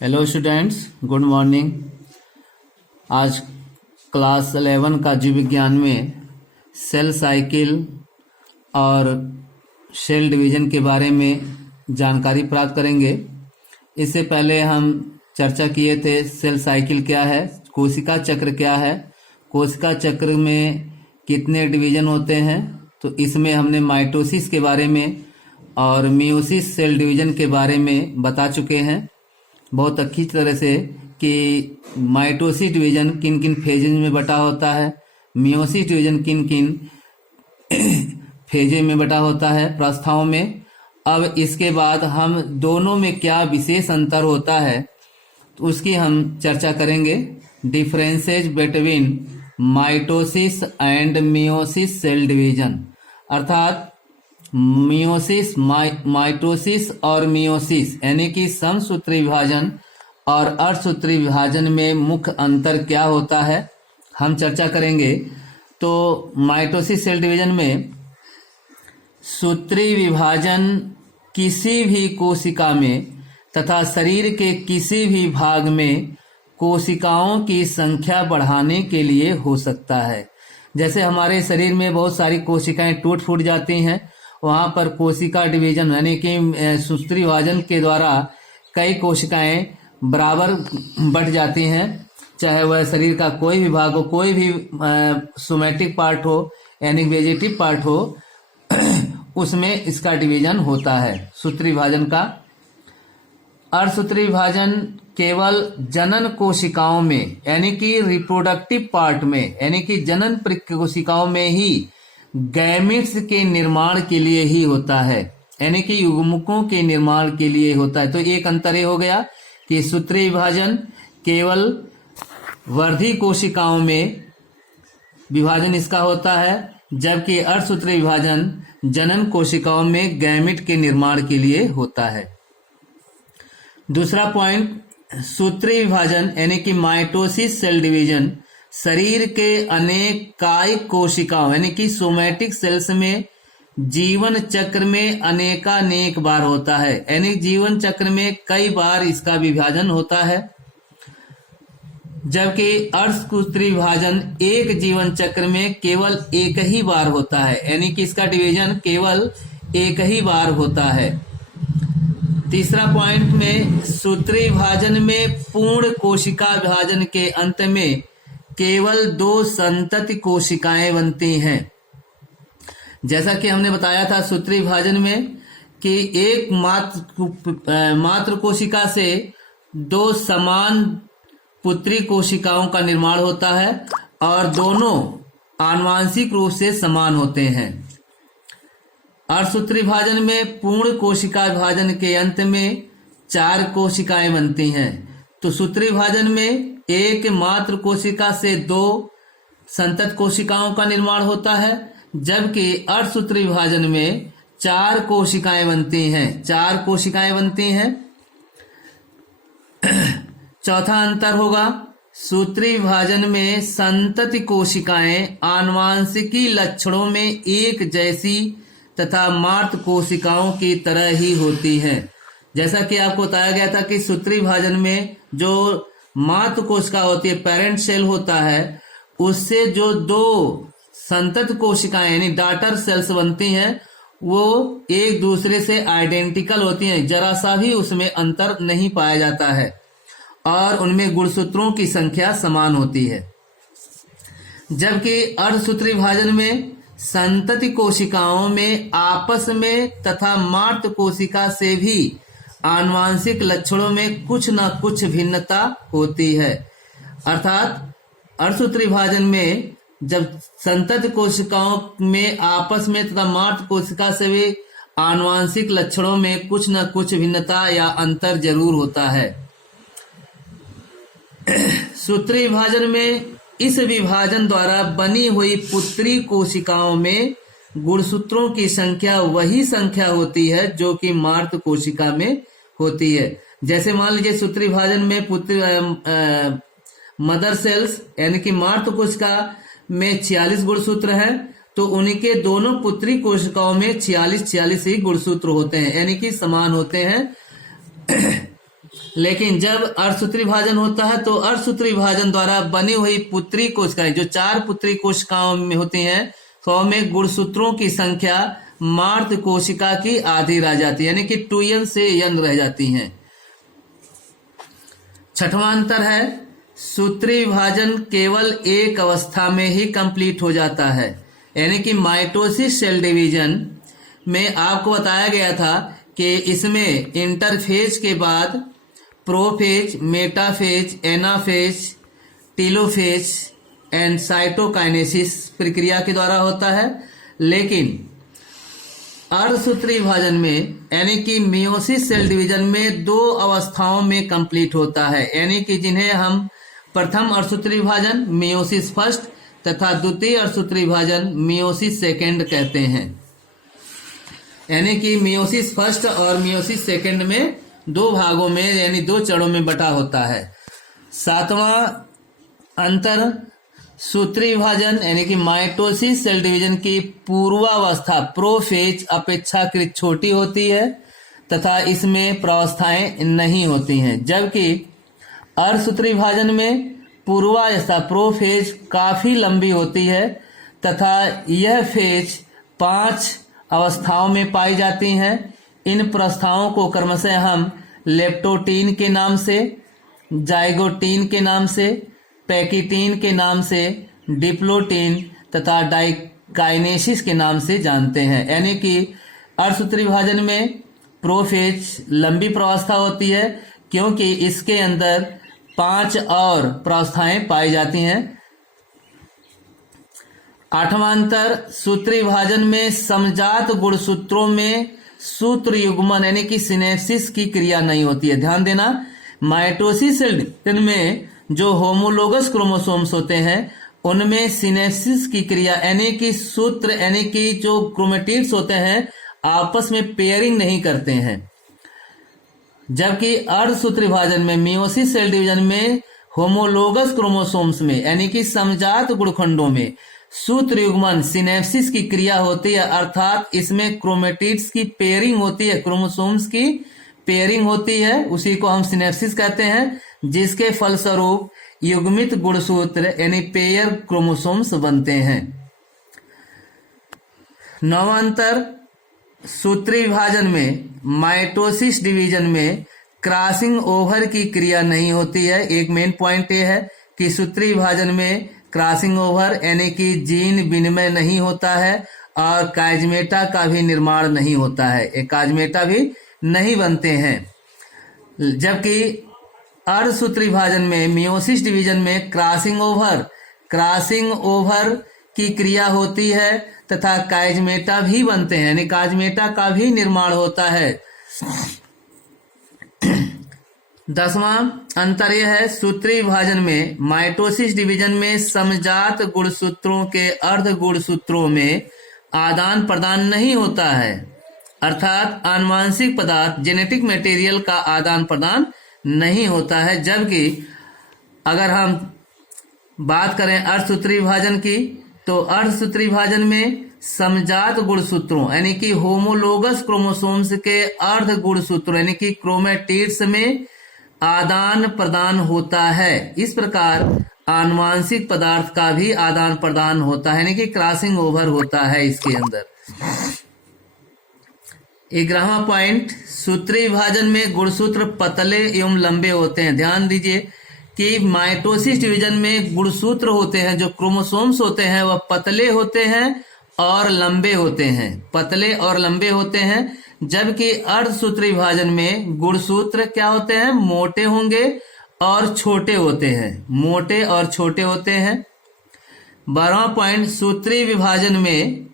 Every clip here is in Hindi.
Hello students, good morning. आज क्लास 11 का जीव विज्ञान में सेल साइकिल और सेल डिवीजन के बारे में जानकारी प्राप्त करेंगे। इससे पहले हम चर्चा किए थे सेल साइकिल क्या है, कोशिका चक्र क्या है, कोशिका चक्र में कितने डिवीजन होते हैं। तो इसमें हमने माइटोसिस के बारे में और मियोसिस सेल डिवीजन के बारे में बता चुके हैं बहुत अच्छी तरह से कि माइटोसिस डिवीजन किन किन फेजेज में बटा होता है, मियोसिस डिवीजन किन किन फेजेज में बटा होता है प्रावस्थाओं में। अब इसके बाद हम दोनों में क्या विशेष अंतर होता है तो उसकी हम चर्चा करेंगे। Differences between mitosis and meiosis cell division, अर्थात मियोसिस, माइटोसिस और मियोसिस यानी कि समसूत्री विभाजन और अर्धसूत्री विभाजन में मुख्य अंतर क्या होता है हम चर्चा करेंगे। तो माइटोसिस सेल डिवीजन में सूत्री विभाजन किसी भी कोशिका में तथा शरीर के किसी भी भाग में कोशिकाओं की संख्या बढ़ाने के लिए हो सकता है। जैसे हमारे शरीर में बहुत सारी कोशिकाएं टूट फूट जाती हैं, वहां पर कोशिका डिवीजन यानी कि सूत्री विभाजन के द्वारा कई कोशिकाएं बराबर बढ़ जाती हैं, चाहे वह शरीर का कोई भी भाग हो, कोई भी सोमैटिक पार्ट हो यानी वेजिटेटिव पार्ट हो उसमें इसका डिवीजन होता है सूत्री विभाजन का। अर्धसूत्री विभाजन केवल जनन कोशिकाओं में यानी कि रिप्रोडक्टिव पार्ट में यानी कि जनन कोशिकाओं में ही गैमेट्स के निर्माण के लिए ही होता है, यानी कि युग्मकों के निर्माण के लिए होता है। तो एक अंतर ये हो गया कि सूत्री विभाजन केवल वर्धी कोशिकाओं में विभाजन इसका होता है, जबकि अर्धसूत्री विभाजन जनन कोशिकाओं में गैमेट के निर्माण के लिए होता है। दूसरा पॉइंट, सूत्री विभाजन यानी कि माइटोसिस सेल डिवीजन शरीर के अनेक कायिक कोशिकाओं यानी कि सोमैटिक सेल्स में जीवन चक्र में अनेकानेक बार होता है, यानी जीवन चक्र में कई बार इसका विभाजन होता है, जबकि अर्धसूत्री विभाजन एक जीवन चक्र में केवल एक ही बार होता है, यानी कि इसका डिवीजन केवल एक ही बार होता है। तीसरा पॉइंट में सूत्री विभाजन में पूर्ण कोशिका विभाजन के अंत में केवल 2 संतति कोशिकाएं बनती हैं। जैसा कि हमने बताया था सूत्री विभाजन में कि एक मात्र कोशिका से 2 समान पुत्री कोशिकाओं का निर्माण होता है और दोनों आनुवांशिक रूप से समान होते हैं। अर्धसूत्री विभाजन में पूर्ण कोशिका विभाजन के अंत में 4 कोशिकाएं बनती हैं। तो सूत्री विभाजन में एक मात्र कोशिका से 2 संतत कोशिकाओं का निर्माण होता है, जबकि अर्धसूत्री विभाजन में 4 कोशिकाएं बनती हैं, 4 कोशिकाएं बनती हैं। चौथा अंतर होगा, सूत्री विभाजन में संतति कोशिकाएं आनुवांशिकी लक्षणों में एक जैसी तथा मात्र कोशिकाओं की तरह ही होती हैं। जैसा कि आपको बताया गया था कि सूत्री विभाजन में जो मात्र कोशिका होती है, पेरेंट सेल होता है, उससे जो 2 संतत कोशिकाएं यानी डॉटर सेल्स बनती हैं वो एक दूसरे से आइडेंटिकल होती हैं, जरा सा भी उसमें अंतर नहीं पाया जाता है और उनमें गुणसूत्रों की संख्या समान होती है। जबकि अर्धसूत्री विभाजन में संतति कोशिकाओं में आपस में तथा मात्र कोशिका से भी आनुवांशिक लक्षणों में कुछ न कुछ भिन्नता होती है। अर्थात अर्धसूत्री विभाजन में जब संतति कोशिकाओं में आपस में तथा मात्र कोशिका से भी आनुवांशिक लक्षणों में कुछ न कुछ भिन्नता या अंतर जरूर होता है। सूत्री विभाजन में इस विभाजन द्वारा बनी हुई पुत्री कोशिकाओं में गुणसूत्रों की संख्या वही संख्या होती है जो कि मात्र कोशिका में होती है। जैसे मान लीजिए सूत्री विभाजन में पुत्री मदर सेल्स यानी कि मात्र कोशिका में 46 गुणसूत्र हैं, तो उनके दोनों पुत्री कोशिकाओं में 46 ही गुणसूत्र होते हैं, यानी कि समान होते हैं। लेकिन जब अर्धसूत्री विभाजन होता है तो अर्धसूत्री विभाजन द्वारा बनी हुई पुत्री कोशिकाएं, जो 4 पुत्री कोशिकाओं में होती हैं, 100 में गुणसूत्रों की संख्या मार्त कोशिका की आधी रह जाती है, यानी कि 2n से n रह जाती हैं। छठवां अंतर है सूत्री विभाजन केवल एक अवस्था में ही कंप्लीट हो जाता है, यानी कि माइटोसिस सेल डिवीजन में आपको बताया गया था कि इसमें इंटरफेज के बाद prophase, metaphase, anaphase, telophase and cytokinesis प्रक्रिया के द्वारा होता है। लेकिन अर्धसूत्री विभाजन में यानी कि मियोसिस सेल डिवीजन में 2 अवस्थाओं में कंप्लीट होता है, यानी कि जिन्हें हम प्रथम अर्धसूत्री विभाजन मियोसिस फर्स्ट तथा द्वितीय अर्धसूत्री विभाजन मियोसिस सेकेंड कहते हैं। यानी कि मियोसिस फर्स्ट और मियोसिस सेकेंड में 2 भागों में यानी 2 चरणों में बटा होता है। 7वां अंतर सूत्री विभाजन यानी कि माइटोसिस सेल डिवीजन की पूर्वावस्था प्रोफेज अपेक्षाकृत छोटी होती है तथा इसमें प्रावस्थाएं नहीं होती हैं, जबकि अर्धसूत्री विभाजन में पूर्वावस्था प्रोफेज काफी लंबी होती है तथा यह फेज 5 अवस्थाओं में पाई जाती हैं। इन प्रस्थाओं को क्रमशः हम लेप्टोटीन के नाम से, जाइगोटीन के नाम से, पैकिटीन के नाम से, डिप्लोटीन तथा डाइकाइनेसिस के नाम से जानते हैं। यानी कि अर्धसूत्री विभाजन में प्रोफेज लंबी प्रावस्था होती है क्योंकि इसके अंदर 5 और प्रावस्थाएं पाई जाती हैं। 8वां अंतर सूत्री विभाजन में समजात गुणसूत्रों में सूत्र युग्मन यानी कि सिनेप्सिस की क्रिया नहीं होती है। ध्यान देना, माइटोसिस सेल में जो होमोलोगस क्रोमोसोम्स होते हैं उनमें सिनेप्सिस की क्रिया यानी कि सूत्र यानी कि जो क्रोमेटिड्स होते हैं आपस में पेयरिंग नहीं करते हैं, जबकि अर्धसूत्री विभाजन में मियोसिस सेल डिवीजन में होमोलोगस क्रोमोसोम्स में यानी कि समजात गुणखंडों में सूत्र युग्मन सिनेप्सिस की क्रिया होती है, अर्थात इसमें क्रोमेटिड्स की पेयरिंग होती है, क्रोमोसोम्स की पेयरिंग होती है, उसी को हम सिनेप्सिस कहते हैं, जिसके फलस्वरूप युग्मित गुणसूत्र यानी पेयर क्रोमोसोम्स बनते हैं। 9वां अंतर सूत्री विभाजन में माइटोसिस डिवीजन में क्रॉसिंग ओवर की क्रिया नहीं होती है। एक मेन पॉइंट ये है कि सूत्री विभाजन में क्रॉसिंग ओवर यानी कि जीन विनिमय नहीं होता है और काजमेटा का भी निर्माण नहीं होता है, एक काजमेटा भी नहीं बनते हैं, जबकि अर्धसूत्री विभाजन में मियोसिस डिवीजन में क्रॉसिंग ओवर की क्रिया होती है तथा काजमेटा भी बनते हैं, यानी काजमेटा का भी निर्माण होता है। 10वां अंतर यह है सूत्री विभाजन में माइटोसिस डिवीजन में समजात गुणसूत्रों के अर्ध गुणसूत्रों में आदान प्रदान नहीं होता है, अर्थात आनुवांशिक पदार्थ जेनेटिक मटेरियल का आदान प्रदान नहीं होता है। जबकि अगर हम बात करें अर्धसूत्री विभाजन की तो अर्धसूत्री विभाजन में समजात गुणसूत्रों यानी कि होमोलोगस क्रोमोसोम्स के अर्ध गुणसूत्रों यानी कि क्रोमेटिड्स में आदान प्रदान होता है। इस प्रकार आनुवांशिक पदार्थ का भी आदान प्रदान होता है, यानी कि क्रॉसिंग ओवर होता है इसके अंदर। 11वां पॉइंट सूत्री विभाजन में गुणसूत्र पतले एवं लंबे होते हैं। ध्यान दीजिए कि माइटोसिस डिवीजन में गुणसूत्र होते हैं, जो क्रोमोसोम्स होते हैं वह पतले होते हैं और लंबे होते हैं, पतले और लंबे होते हैं, जबकि अर्धसूत्री विभाजन में गुणसूत्र क्या होते हैं, मोटे होंगे और छोटे होते हैं, मोटे और छोटे होते हैं। 12वां पॉइंट सूत्री विभाजन में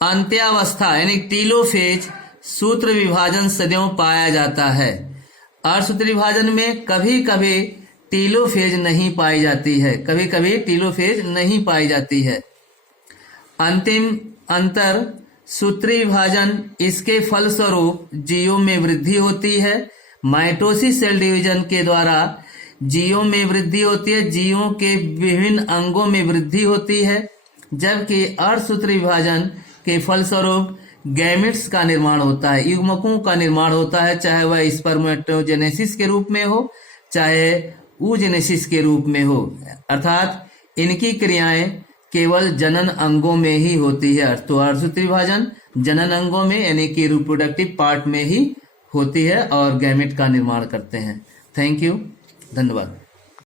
अंत्यावस्था यानी टीलोफेज सूत्र विभाजन सदैव पाया जाता है। अर्धसूत्री विभाजन में कभी कभी टीलोफेज नहीं पाई जाती है, कभी कभी टीलोफेज नहीं पाई जाती है। अंतिम अंतर सूत्री विभाजन, इसके फलस्वरूप जीवों में वृद्धि होती है। माइटोसिस सेल डिवीजन के द्वारा जीवों में वृद्धि होती है, जीवों के विभिन्न अंगों में वृद्धि होती है, जबकि अर्धसूत्री विभाजन के फलस्वरूप गैमेट्स का निर्माण होता है, युग्मकों का निर्माण होता है, चाहे वह स्पर्मेटोजेनेसिस के रूप में हो चाहे oogenesis के रूप में हो। अर्थात इनकी क्रियाएं केवल जनन अंगों में ही होती है। तो अर्धसूत्री विभाजन जनन अंगों में यानी कि रिप्रोडक्टिव पार्ट में ही होती है और गैमेट का निर्माण करते हैं। थैंक यू, धन्यवाद।